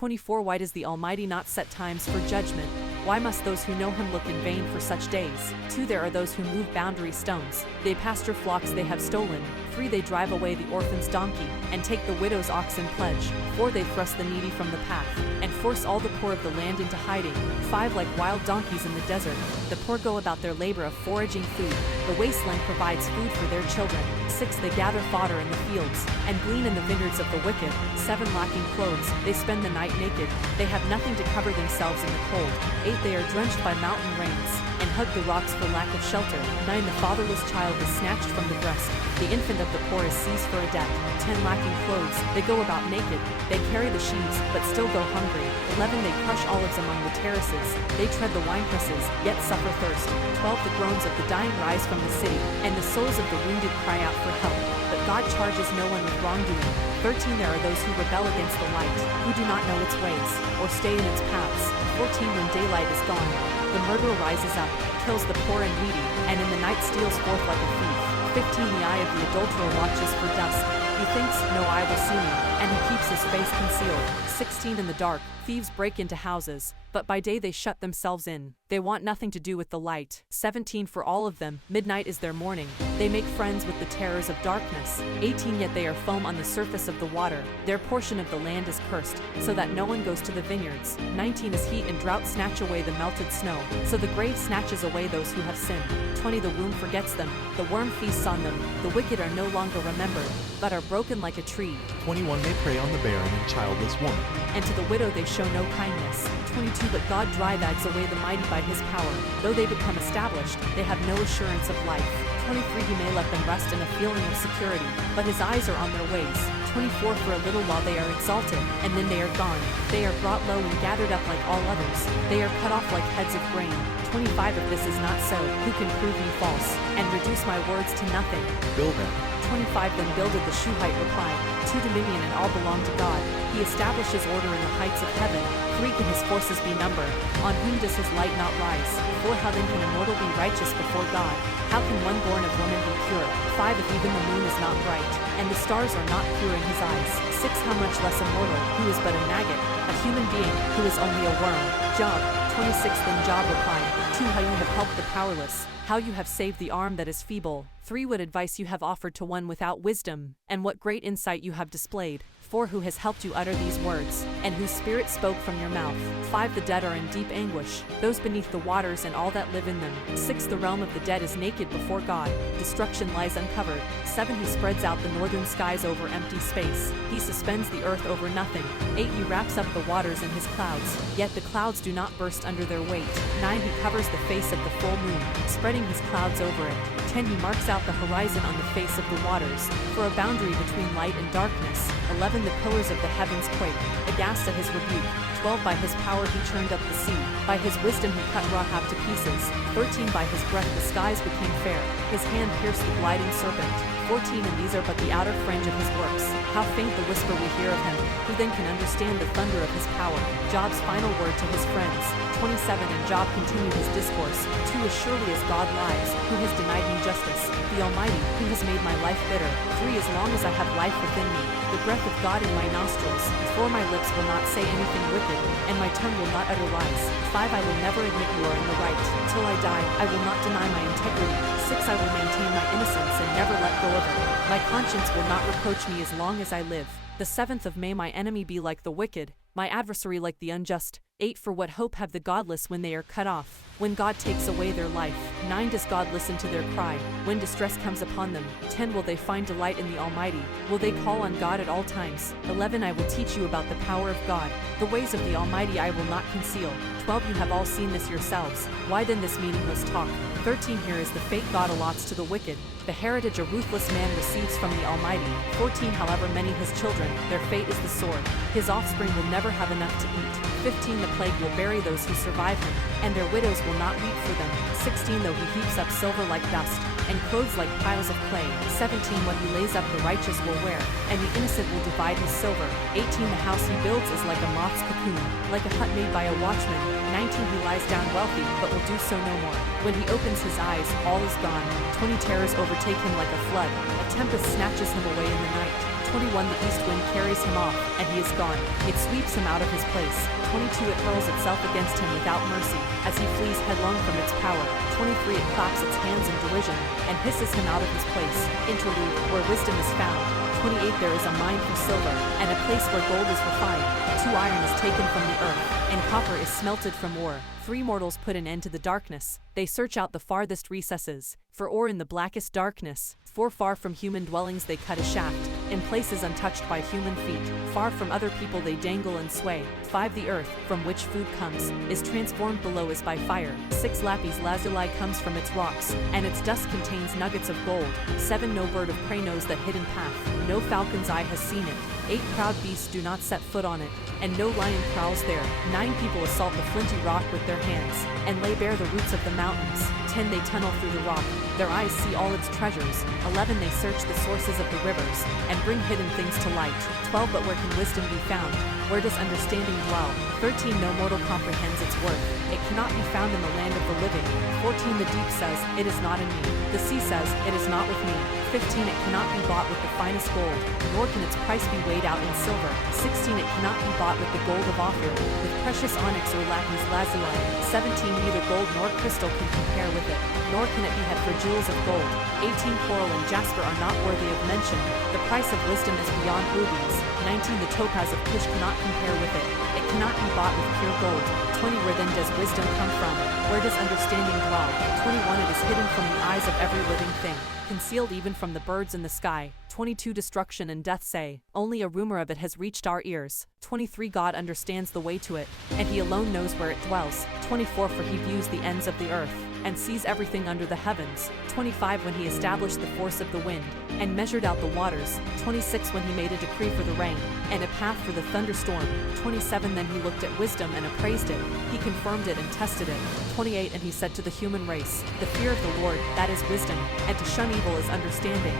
24 Why does the Almighty not set times for judgment? Why must those who know him look in vain for such days? 2 There are those who move boundary stones. They pasture flocks they have stolen. 3 They drive away the orphan's donkey, and take the widow's ox in pledge. 4 They thrust the needy from the path, and force all the poor of the land into hiding. 5 Like wild donkeys in the desert, the poor go about their labor of foraging food. The wasteland provides food for their children. 6 They gather fodder in the fields, and glean in the vineyards of the wicked. 7 Lacking clothes, they spend the night naked. They have nothing to cover themselves in the cold. 8 They are drenched by mountain rains, and hug the rocks for lack of shelter. 9 The fatherless child is snatched from the breast. The infant of the poor is seized for a debt. 10 Lacking clothes, they go about naked. They carry the sheaves, but still go hungry. 11 They crush olives among the terraces. They tread the winepresses, yet suffer thirst. 12 The groans of the dying rise from the city, and the souls of the wounded cry out for help. But God charges no one with wrongdoing. 13 There are those who rebel against the light, who do not know its ways, or stay in its paths. 14 When daylight is gone, the murderer rises up, kills the poor and needy, and in the night steals forth like a thief. 15 The eye of the adulterer watches for dusk. He thinks, no eye will see me, and he keeps his face concealed. 16 In the dark, thieves break into houses, but by day they shut themselves in. They want nothing to do with the light. 17 For all of them, midnight is their morning. They make friends with the terrors of darkness. 18 Yet they are foam on the surface of the water. Their portion of the land is cursed, so that no one goes to the vineyards. 19 As heat and drought snatch away the melted snow, so the grave snatches away those who have sinned. 20 The womb forgets them, the worm feasts on them. The wicked are no longer remembered, but are broken like a tree. 21 They prey on the barren and childless woman. And to the widow they show no kindness. 22 But God dry-bags away the mighty by his power. Though they become established, they have no assurance of life. 23 He may let them rest in a feeling of security, but his eyes are on their ways. 24 For a little while they are exalted, and then they are gone. They are brought low and gathered up like all others. They are cut off like heads of grain. 25 If this is not so, who can prove me false, and reduce my words to nothing? Bildad. 25 Then Bildad the Shuhite replied, To dominion and all belong to God. He establishes order in the heights of heaven. 3 Can his forces be numbered? On whom does his light not rise? 4 How then can a mortal be righteous before God? How can one born of woman be pure? 5 If even the moon is not bright, and the stars are not pure in his eyes. 6 How much less a mortal, who is but a maggot, a human being, who is only a worm. Job. 26 Then Job replied, 2 How you have helped the powerless, how you have saved the arm that is feeble. 3 What advice you have offered to one without wisdom, and what great insight you have displayed. 4 Who has helped you utter these words, and whose spirit spoke from your mouth. 5 The dead are in deep anguish, those beneath the waters and all that live in them. 6 The realm of the dead is naked before God, destruction lies uncovered. 7 He spreads out the northern skies over empty space, he suspends the earth over nothing. 8 He wraps up the waters in his clouds, yet the clouds do not burst under their weight. 9 He covers the face of the full moon, spreading his clouds over it. 10 He marks out the horizon on the face of the waters, for a boundary between light and darkness. 11 The pillars of the heavens quake, aghast at his rebuke. 12 By his power he churned up the sea, by his wisdom he cut Rahab to pieces. 13 By his breath the skies became fair, his hand pierced the gliding serpent. 14 And these are but the outer fringe of his works. How faint the whisper we hear of him, who then can understand the thunder of his power? Job's final word to his friends. 27 And Job continued his discourse, 2 As surely as God lives, who has denied me justice, the Almighty, who has made my life bitter. 3 As long as I have life within me, the breath of God in my nostrils, 4 My lips will not say anything wicked, and my tongue will not utter lies. 5 I will never admit you are in the right. Till I die, I will not deny my integrity. 6 I will maintain my innocence and never let go of it. My conscience will not reproach me as long as I live. The 7th of May my enemy be like the wicked, my adversary like the unjust. 8 For what hope have the godless when they are cut off, when God takes away their life? 9 Does God listen to their cry, when distress comes upon them? 10 Will they find delight in the Almighty? Will they call on God at all times? 11 I will teach you about the power of God. The ways of the Almighty I will not conceal. 12 You have all seen this yourselves. Why then this meaningless talk? 13 Here is the fate God allots to the wicked, the heritage a ruthless man receives from the Almighty. 14 However many his children, their fate is the sword. His offspring will never have enough to eat. 15 The plague will bury those who survive him, and their widows will not weep for them. 16 Though he heaps up silver like dust, and clothes like piles of clay. 17 What he lays up the righteous will wear, and the innocent will divide his silver. 18 The house he builds is like a moth's cocoon, like a hut made by a watchman. 19 He lies down wealthy, but will do so no more. When he opens his eyes, all is gone. 20 Terrors overtake him like a flood, a tempest snatches him away in the night. 21 The east wind carries him off, and he is gone. It sweeps him out of his place. 22 It hurls itself against him without mercy, as he flees headlong from its power. 23 It claps its hands in derision, and hisses him out of his place. Interlude, where wisdom is found. 28 There is a mine for silver, and a place where gold is refined. 2 Iron is taken from the earth, and copper is smelted from ore. 3 Mortals put an end to the darkness. They search out the farthest recesses, for ore in the blackest darkness. 4 Far from human dwellings they cut a shaft, in places untouched by human feet. Far from other people they dangle and sway. 5 The earth, from which food comes, is transformed below as by fire. 6 Lapis lazuli comes from its rocks, and its dust contains nuggets of gold. 7 No bird of prey knows that hidden path, no falcon's eye has seen it. 8 Proud beasts do not set foot on it, and no lion prowls there. 9 People assault the flinty rock with their hands, and lay bare the roots of the mountains. 10 They tunnel through the rock, their eyes see all its treasures. 11 They search the sources of the rivers, and bring hidden things to light. 12 But where can wisdom be found? Where does understanding dwell? 13 No mortal comprehends its worth, it cannot be found in the land of the living. 14 The deep says, it is not in me. The sea says, it is not with me. 15 It cannot be bought with the finest gold, nor can its price be weighed out in silver. 16 It cannot be bought with the gold of Ophir, with precious onyx or lapis lazuli. 17 Neither gold nor crystal can compare with it, nor can it be had for jewels of gold. 18 Coral and jasper are not worthy of mention, the price of wisdom is beyond rubies. 19 The topaz of Kish cannot compare with it, it cannot be bought with pure gold. 20 Where then does wisdom come from? Where does understanding dwell? 21 It is hidden from the eyes of every living thing, concealed even from the birds in the sky. 22 Destruction and death say, only a rumor of it has reached our ears. 23 God understands the way to it, and he alone knows where it dwells. 24 For he views the ends of the earth, and sees everything under the heavens. 25 When he established the force of the wind, and measured out the waters. 26 When he made a decree for the rain, and a path for the thunderstorm. 27 Then he looked at wisdom and appraised it, he confirmed it and tested it. 28 And he said to the human race, the fear of the Lord, that is wisdom, and to shun evil is understanding.